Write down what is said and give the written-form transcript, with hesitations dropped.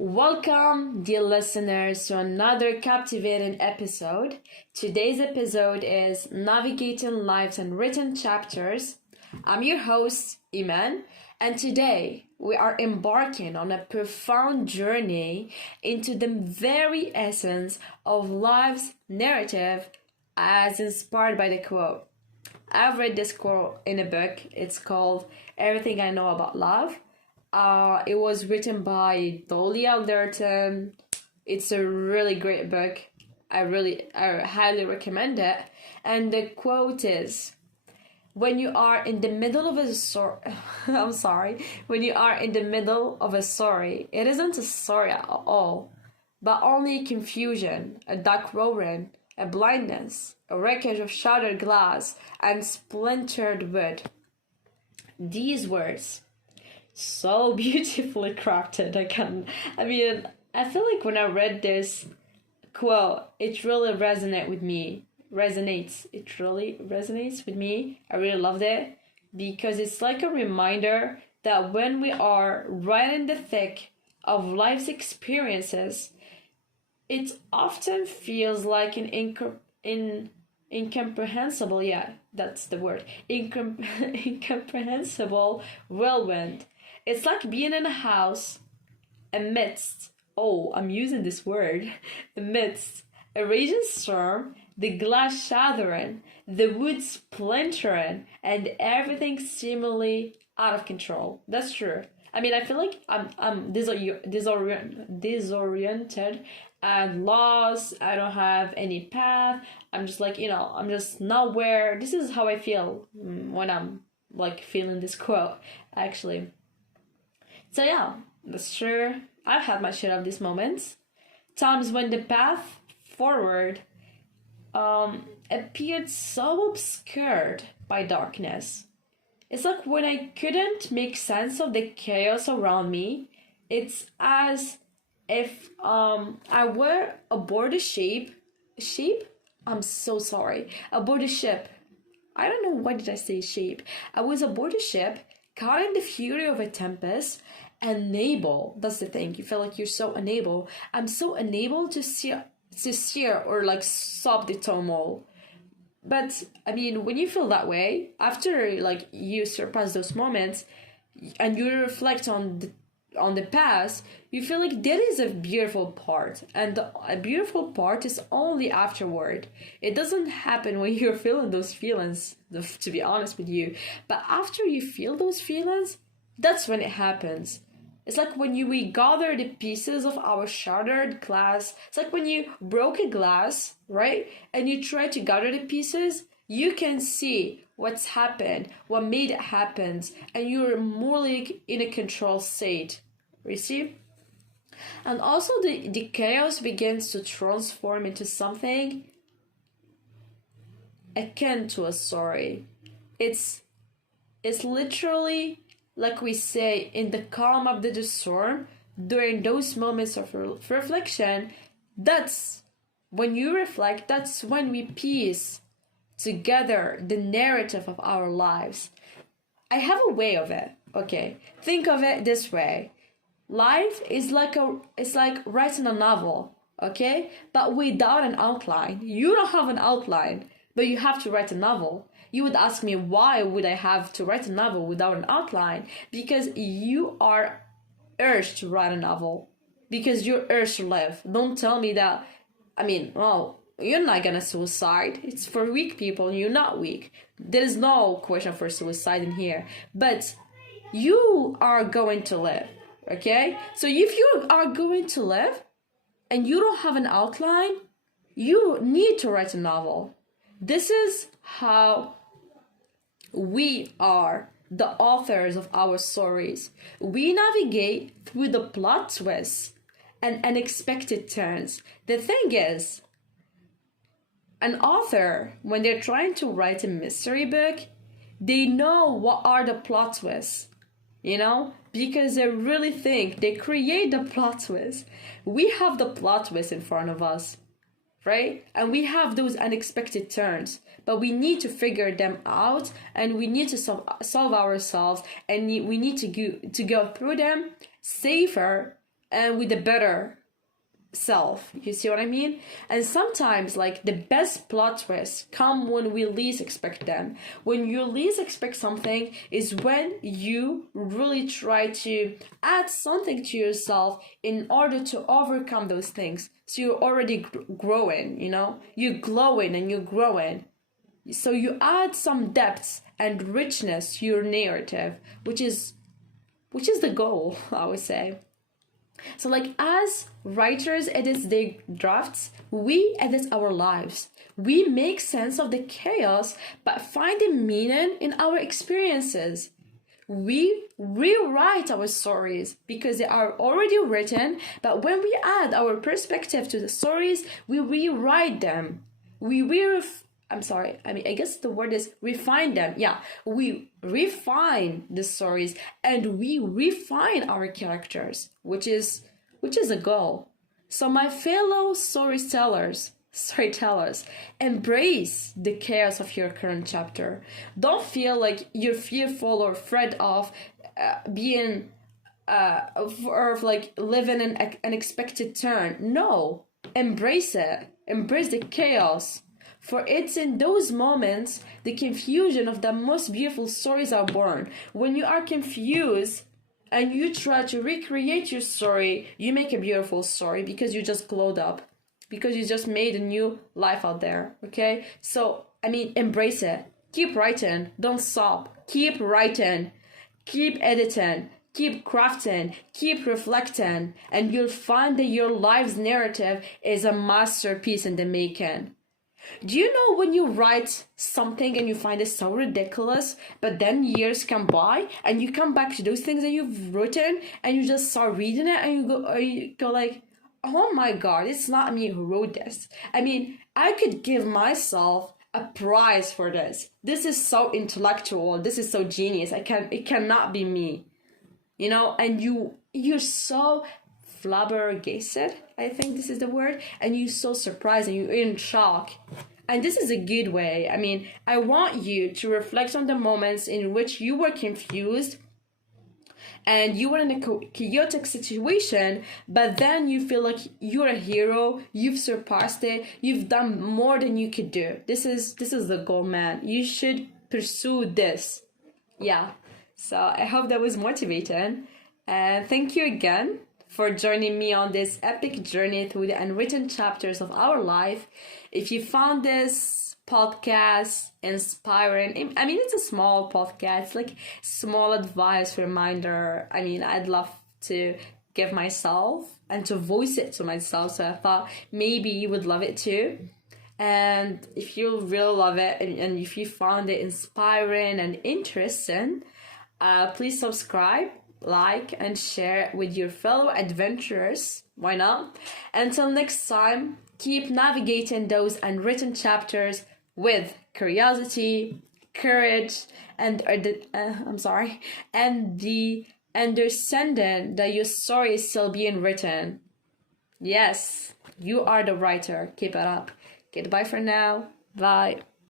Welcome, dear listeners, to another captivating episode. Today's episode is Navigating Life's Unwritten Chapters. I'm your host, Imane, and today we are embarking on a profound journey into the very essence of life's narrative as inspired by the quote. I've read this quote in a book. It's called Everything I Know About Love. It was written by Dolly Alderton. It's a really great book. I highly recommend it. And the quote is, when you are in the middle of a when you are in the middle of a story, it isn't a story at all, but only confusion, a dark whirlwind, a blindness, a wreckage of shattered glass and splintered wood. These words, so beautifully crafted. I feel like when I read this quote, it really resonates with me. It really resonates with me. I really loved it because it's like a reminder that when we are right in the thick of life's experiences, it often feels like an incomprehensible, that's the word, incomprehensible whirlwind. It's like being in a house amidst a raging storm, the glass shattering, the wood splintering, and everything seemingly out of control. That's true. I feel like I'm disoriented and lost. I don't have any path. I'm just I'm just nowhere. This is how I feel when I'm feeling this quote, actually. So yeah, that's true. I've had my share of these moments. Times when the path forward appeared so obscured by darkness. It's like when I couldn't make sense of the chaos around me. It's as if I were aboard a ship. I'm so sorry. Aboard a ship. I don't know, why did I say ship? I was aboard a ship, caught in the fury of a tempest, unable. That's the thing. You feel like you're so unable. I'm so unable to steer or stop the turmoil. But when you feel that way, after you surpass those moments and you reflect on the past, you feel like there is a beautiful part, and a beautiful part is only afterward. It doesn't happen when you're feeling those feelings, to be honest with you. But after you feel those feelings, that's when it happens. It's like when we gather the pieces of our shattered glass. It's like when you broke a glass, right? And you try to gather the pieces, you can see what's happened, what made it happen, and you're more in a control state. You see? And also the chaos begins to transform into something akin to a story. It's literally, like we say, in the calm of the storm, during those moments of reflection, that's when you reflect, that's when we piece together the narrative of our lives. I have a way of it, okay? Think of it this way. Life is it's like writing a novel, okay? But without an outline. You don't have an outline, but you have to write a novel. You would ask me, why would I have to write a novel without an outline? Because you are urged to write a novel. Because you're urged to live. Don't tell me that, you're not gonna suicide. It's for weak people. You're not weak. There is no question for suicide in here. But you are going to live, okay? So if you are going to live and you don't have an outline, you need to write a novel. This is how we are the authors of our stories. We navigate through the plot twists and unexpected turns. The thing is, an author, when they're trying to write a mystery book, they know what are the plot twists, because they really think they create the plot twists. We have the plot twist in front of us, right? And we have those unexpected turns, but we need to figure them out, and we need to solve ourselves, and we need to go through them safer and with a better self. You see what I mean? And sometimes, like, the best plot twists come when we least expect them. When you least expect something is when you really try to add something to yourself in order to overcome those things. So you're already growing, you know? You're glowing and you're growing. So you add some depth and richness to your narrative, which is the goal, I would say. So, like, as writers edit their drafts, we edit our lives. We make sense of the chaos, but find the meaning in our experiences. We rewrite our stories because they are already written, but when we add our perspective to the stories, we rewrite them. I guess the word is refine them. Yeah, we refine the stories and we refine our characters, which is a goal. So my fellow storytellers, embrace the chaos of your current chapter. Don't feel like you're fearful or afraid of being or of like living an unexpected turn. No, embrace it. Embrace the chaos. For it's in those moments the confusion of the most beautiful stories are born. When you are confused and you try to recreate your story, you make a beautiful story because you just glowed up. Because you just made a new life out there, okay? So, I mean, embrace it. Keep writing. Don't stop. Keep writing. Keep editing. Keep crafting. Keep reflecting. And you'll find that your life's narrative is a masterpiece in the making. Do you know when you write something and you find it so ridiculous, but then years come by and you come back to those things that you've written and you just start reading it and you go like, oh my god, it's not me who wrote this. I mean, I could give myself a prize for this. This is so intellectual. This is so genius. It cannot be me. You know, and you're so flabbergasted, I think this is the word, and you're so surprised and you're in shock. And this is a good way. I mean, I want you to reflect on the moments in which you were confused and you were in a chaotic situation, but then you feel like you're a hero, you've surpassed it, you've done more than you could do. This is the goal, man. You should pursue this. Yeah. So I hope that was motivating. And thank you again for joining me on this epic journey through the unwritten chapters of our life. If you found this podcast inspiring, I mean, it's a small podcast, like small advice reminder. I mean, I'd love to give myself and to voice it to myself. So I thought maybe you would love it too. And if you really love it and if you found it inspiring and interesting, please subscribe, like, and share with your fellow adventurers. Why not? Until next time, keep navigating those unwritten chapters with curiosity, courage, and the understanding that your story is still being written. Yes, you are the writer. Keep it up. Goodbye for now. Bye.